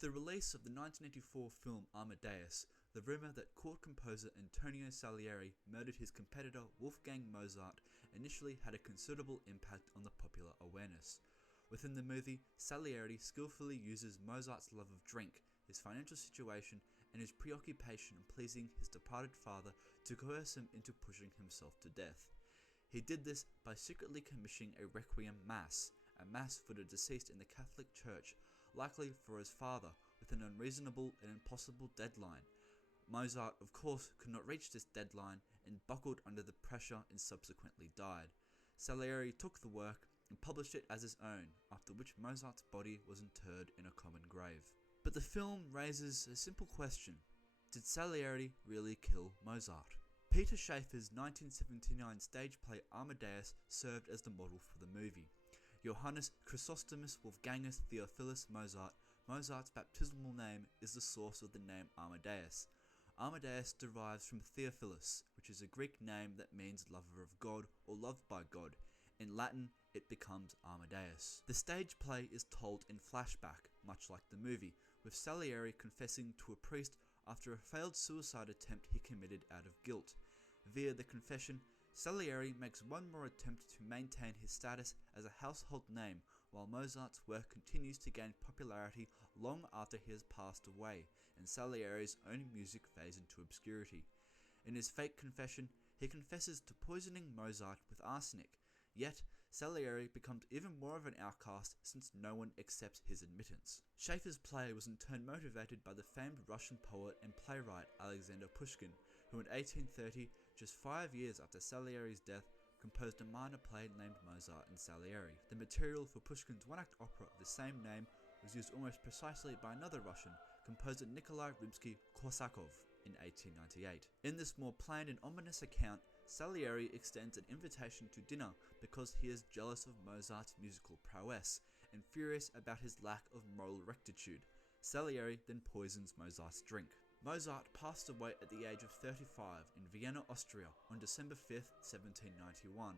With the release of the 1984 film Amadeus, the rumour that court composer Antonio Salieri murdered his competitor Wolfgang Mozart initially had a considerable impact on the popular awareness. Within the movie, Salieri skillfully uses Mozart's love of drink, his financial situation, and his preoccupation in pleasing his departed father to coerce him into pushing himself to death. He did this by secretly commissioning a requiem mass, a mass for the deceased in the Catholic Church, likely for his father, with an unreasonable and impossible deadline. Mozart, of course, could not reach this deadline and buckled under the pressure and subsequently died. Salieri took the work and published it as his own, after which Mozart's body was interred in a common grave. But the film raises a simple question: did Salieri really kill Mozart? Peter Shaffer's 1979 stage play Amadeus served as the model for the movie. Johannes Chrysostomus Wolfgangus Theophilus Mozart, Mozart's baptismal name, is the source of the name Amadeus. Amadeus derives from Theophilus, which is a Greek name that means lover of God or loved by God. In Latin, it becomes Amadeus. The stage play is told in flashback, much like the movie, with Salieri confessing to a priest after a failed suicide attempt he committed out of guilt. Via the confession, Salieri makes one more attempt to maintain his status as a household name, while Mozart's work continues to gain popularity long after he has passed away, and Salieri's own music fades into obscurity. In his fake confession, he confesses to poisoning Mozart with arsenic, yet Salieri becomes even more of an outcast since no one accepts his admittance. Shaffer's play was in turn motivated by the famed Russian poet and playwright Alexander Pushkin, who in 1830, just 5 years after Salieri's death, composed a minor play named Mozart and Salieri. The material for Pushkin's one-act opera of the same name was used almost precisely by another Russian, composer Nikolai Rimsky-Korsakov, in 1898. In this more plain and ominous account, Salieri extends an invitation to dinner because he is jealous of Mozart's musical prowess and furious about his lack of moral rectitude. Salieri then poisons Mozart's drink. Mozart passed away at the age of 35 in Vienna, Austria on December 5, 1791,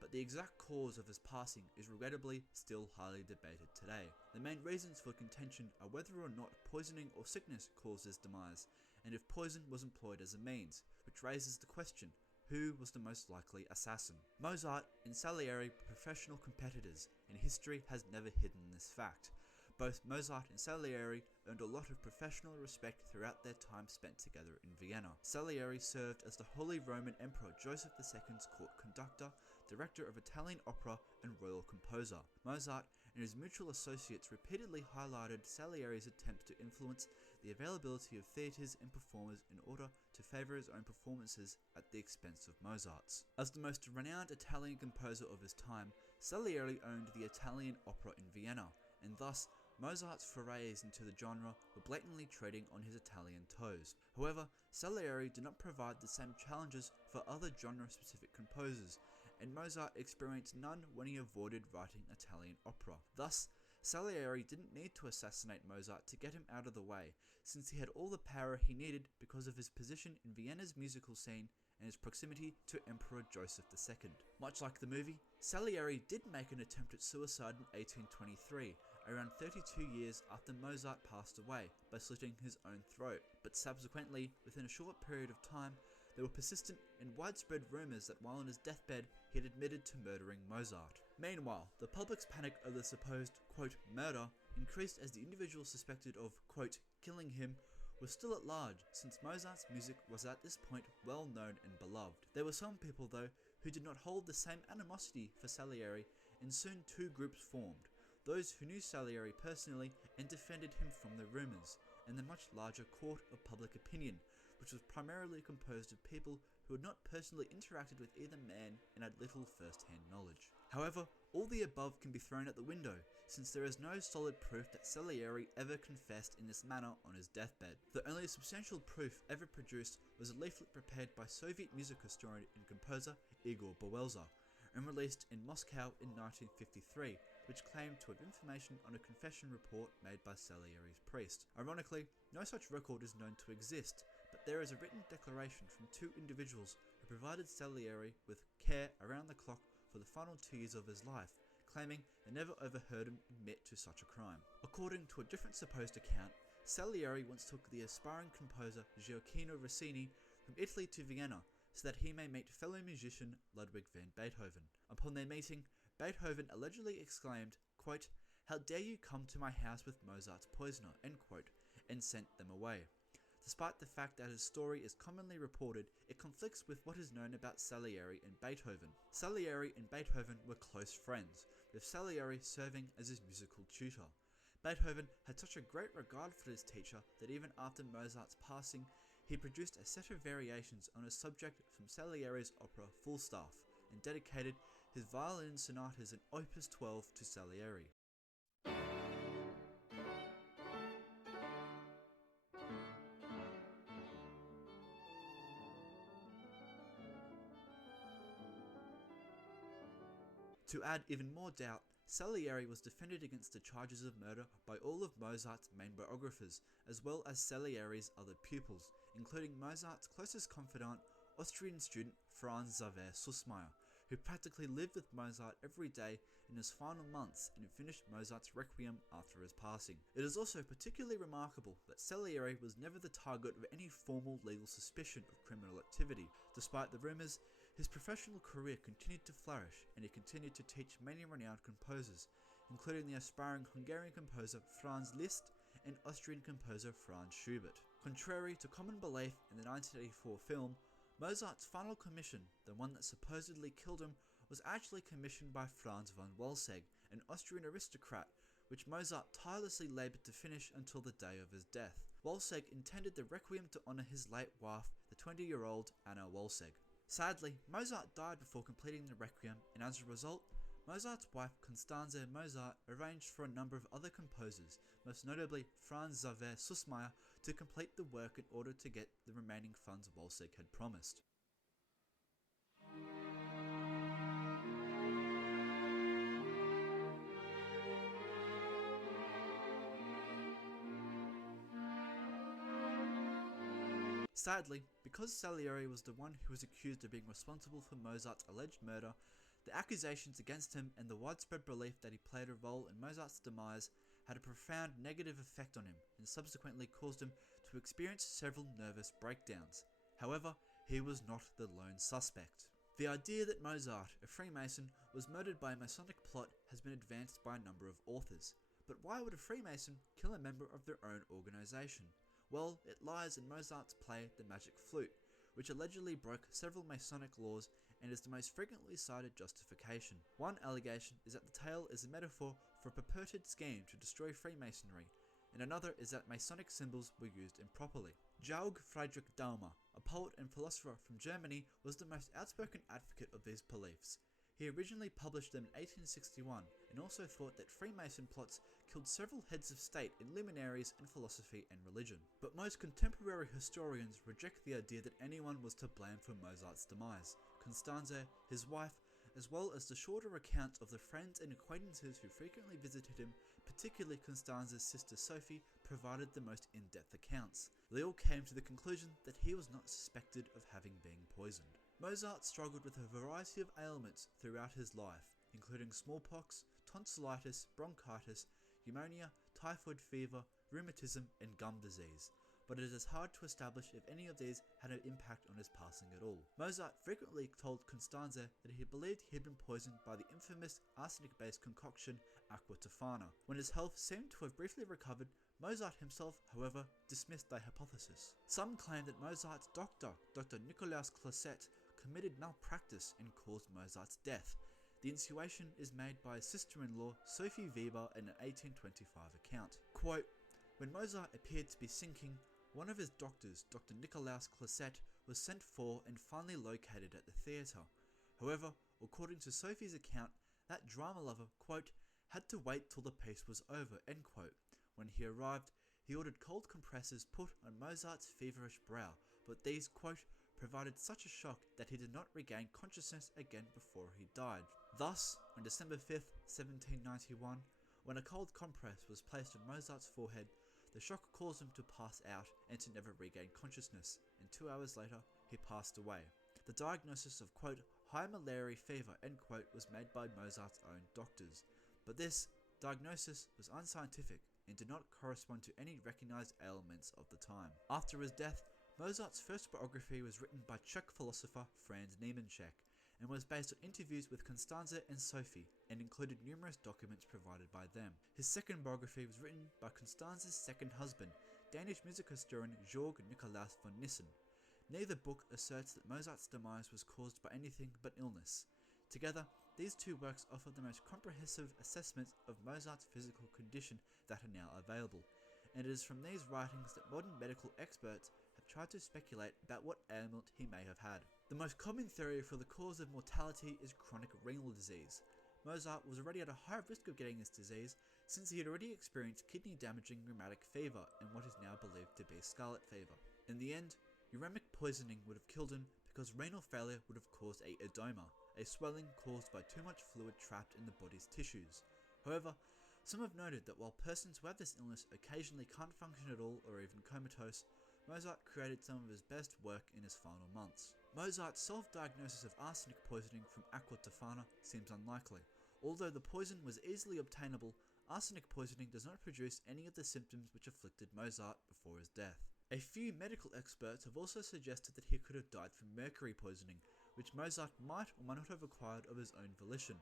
but the exact cause of his passing is regrettably still highly debated today. The main reasons for contention are whether or not poisoning or sickness caused his demise, and if poison was employed as a means, which raises the question: who was the most likely assassin? Mozart and Salieri were professional competitors, and history has never hidden this fact. Both Mozart and Salieri earned a lot of professional respect throughout their time spent together in Vienna. Salieri served as the Holy Roman Emperor Joseph II's court conductor, director of Italian opera, and royal composer. Mozart and his mutual associates repeatedly highlighted Salieri's attempts to influence the availability of theatres and performers in order to favour his own performances at the expense of Mozart's. As the most renowned Italian composer of his time, Salieri owned the Italian opera in Vienna, and thus Mozart's forays into the genre were blatantly treading on his Italian toes. However, Salieri did not provide the same challenges for other genre-specific composers, and Mozart experienced none when he avoided writing Italian opera. Thus, Salieri didn't need to assassinate Mozart to get him out of the way, since he had all the power he needed because of his position in Vienna's musical scene and his proximity to Emperor Joseph II. Much like the movie, Salieri did make an attempt at suicide in 1823, around 32 years after Mozart passed away, by slitting his own throat, but subsequently, within a short period of time, there were persistent and widespread rumours that while on his deathbed, he had admitted to murdering Mozart. Meanwhile, the public's panic of the supposed, quote, murder increased as the individual suspected of, quote, killing him was still at large, since Mozart's music was at this point well known and beloved. There were some people, though, who did not hold the same animosity for Salieri, and soon two groups formed: those who knew Salieri personally and defended him from the rumours, and the much larger court of public opinion, which was primarily composed of people who had not personally interacted with either man and had little first-hand knowledge. However, all the above can be thrown out the window, since there is no solid proof that Salieri ever confessed in this manner on his deathbed. The only substantial proof ever produced was a leaflet prepared by Soviet music historian and composer Igor Bowelza, and released in Moscow in 1953, which claimed to have information on a confession report made by Salieri's priest. Ironically, no such record is known to exist, but there is a written declaration from two individuals who provided Salieri with care around the clock for the final 2 years of his life, claiming they never overheard him admit to such a crime. According to a different supposed account, Salieri once took the aspiring composer Gioacchino Rossini from Italy to Vienna so that he may meet fellow musician Ludwig van Beethoven. Upon their meeting, Beethoven allegedly exclaimed, quote, "How dare you come to my house with Mozart's poisoner," end quote, and sent them away. Despite the fact that his story is commonly reported, it conflicts with what is known about Salieri and Beethoven. Salieri and Beethoven were close friends, with Salieri serving as his musical tutor. Beethoven had such a great regard for his teacher that even after Mozart's passing, he produced a set of variations on a subject from Salieri's opera Falstaff, and dedicated his violin sonatas in Opus 12 to Salieri. To add even more doubt, Salieri was defended against the charges of murder by all of Mozart's main biographers, as well as Salieri's other pupils, including Mozart's closest confidant, Austrian student Franz Xaver Süssmayr, who practically lived with Mozart every day in his final months and finished Mozart's Requiem after his passing. It is also particularly remarkable that Salieri was never the target of any formal legal suspicion of criminal activity. Despite the rumours, his professional career continued to flourish, and he continued to teach many renowned composers, including the aspiring Hungarian composer Franz Liszt and Austrian composer Franz Schubert. Contrary to common belief in the 1984 film, Mozart's final commission, the one that supposedly killed him, was actually commissioned by Franz von Walsegg, an Austrian aristocrat, which Mozart tirelessly laboured to finish until the day of his death. Walsegg intended the Requiem to honour his late wife, the 20-year-old Anna Walsegg. Sadly, Mozart died before completing the Requiem, and as a result, Mozart's wife Constanze Mozart arranged for a number of other composers, most notably Franz Xaver Süssmayr, to complete the work in order to get the remaining funds Walsegg had promised. Sadly, because Salieri was the one who was accused of being responsible for Mozart's alleged murder, the accusations against him and the widespread belief that he played a role in Mozart's demise had a profound negative effect on him and subsequently caused him to experience several nervous breakdowns. However, he was not the lone suspect. The idea that Mozart, a Freemason, was murdered by a Masonic plot has been advanced by a number of authors. But why would a Freemason kill a member of their own organisation? Well, it lies in Mozart's play The Magic Flute, which allegedly broke several Masonic laws and is the most frequently cited justification. One allegation is that the tale is a metaphor for a purported scheme to destroy Freemasonry, and another is that Masonic symbols were used improperly. Georg Friedrich Daumer, a poet and philosopher from Germany, was the most outspoken advocate of these beliefs. He originally published them in 1861 and also thought that Freemason plots killed several heads of state and luminaries in philosophy and religion. But most contemporary historians reject the idea that anyone was to blame for Mozart's demise. Constanze, his wife, as well as the shorter accounts of the friends and acquaintances who frequently visited him, particularly Constanze's sister Sophie, provided the most in-depth accounts. They all came to the conclusion that he was not suspected of having been poisoned. Mozart struggled with a variety of ailments throughout his life, including smallpox, tonsillitis, bronchitis, pneumonia, typhoid fever, rheumatism, and gum disease, but it is hard to establish if any of these had an impact on his passing at all. Mozart frequently told Constanze that he believed he had been poisoned by the infamous arsenic-based concoction aqua tofana. When his health seemed to have briefly recovered, Mozart himself, however, dismissed the hypothesis. Some claim that Mozart's doctor, Dr. Nikolaus Closet, committed malpractice and caused Mozart's death. The insinuation is made by his sister-in-law Sophie Weber in an 1825 account. Quote, "When Mozart appeared to be sinking, one of his doctors, Dr. Nikolaus Closet, was sent for and finally located at the theatre. However, according to Sophie's account, that drama lover, quote, had to wait till the piece was over, end quote. When he arrived, he ordered cold compressors put on Mozart's feverish brow, but these, quote, provided such a shock that he did not regain consciousness again before he died. Thus, on December 5th, 1791, when a cold compress was placed on Mozart's forehead, the shock caused him to pass out and to never regain consciousness, and 2 hours later, he passed away. The diagnosis of, quote, high malarial fever, end quote, was made by Mozart's own doctors, but this diagnosis was unscientific and did not correspond to any recognized ailments of the time. After his death, Mozart's first biography was written by Czech philosopher Franz Niemanschek and was based on interviews with Constanze and Sophie and included numerous documents provided by them. His second biography was written by Constanze's second husband, Danish music historian Georg Nicolaus von Nissen. Neither book asserts that Mozart's demise was caused by anything but illness. Together, these two works offer the most comprehensive assessment of Mozart's physical condition that are now available, and it is from these writings that modern medical experts have tried to speculate about what ailment he may have had. The most common theory for the cause of mortality is chronic renal disease. Mozart was already at a high risk of getting this disease since he had already experienced kidney-damaging rheumatic fever and what is now believed to be scarlet fever. In the end, uremic poisoning would have killed him because renal failure would have caused a edema, a swelling caused by too much fluid trapped in the body's tissues. However, some have noted that while persons who have this illness occasionally can't function at all or even comatose, Mozart created some of his best work in his final months. Mozart's self-diagnosis of arsenic poisoning from aqua tofana seems unlikely. Although the poison was easily obtainable, arsenic poisoning does not produce any of the symptoms which afflicted Mozart before his death. A few medical experts have also suggested that he could have died from mercury poisoning, which Mozart might or might not have acquired of his own volition.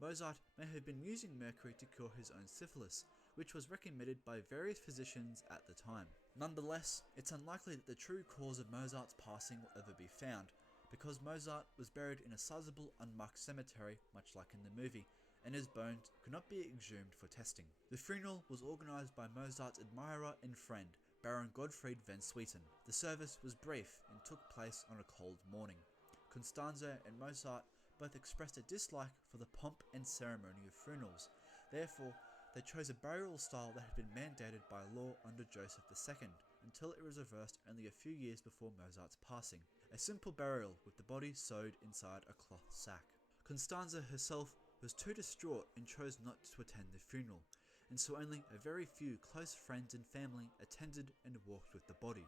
Mozart may have been using mercury to cure his own syphilis, which was recommended by various physicians at the time. Nonetheless, it's unlikely that the true cause of Mozart's passing will ever be found, because Mozart was buried in a sizable unmarked cemetery, much like in the movie, and his bones could not be exhumed for testing. The funeral was organised by Mozart's admirer and friend, Baron Gottfried van Swieten. The service was brief and took place on a cold morning. Constanze and Mozart both expressed a dislike for the pomp and ceremony of funerals. Therefore, they chose a burial style that had been mandated by law under Joseph II, until it was reversed only a few years before Mozart's passing. A simple burial with the body sewed inside a cloth sack. Constanze herself was too distraught and chose not to attend the funeral, and so only a very few close friends and family attended and walked with the body.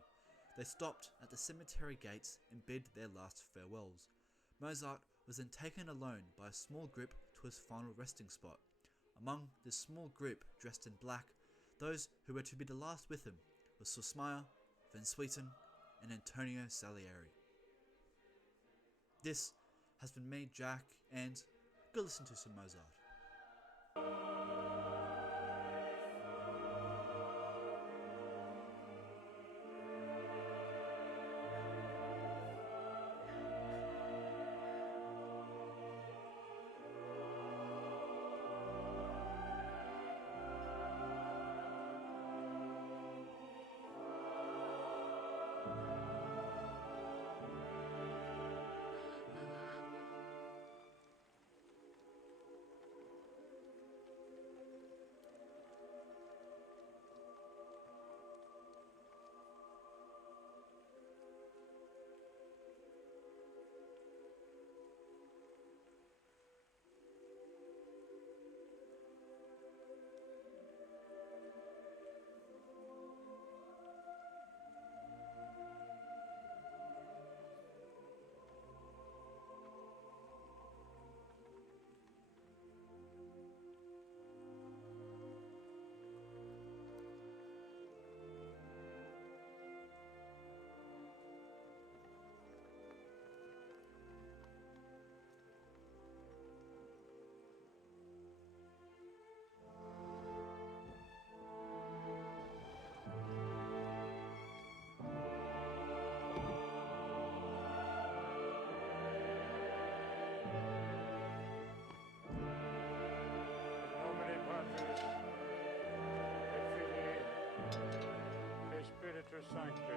They stopped at the cemetery gates and bid their last farewells. Mozart was then taken alone by a small group to his final resting spot. Among this small group dressed in black, those who were to be the last with him were Susmayer, van Swieten, and Antonio Salieri. This has been me, Jack, and go listen to some Mozart. Spiritus Sanctus.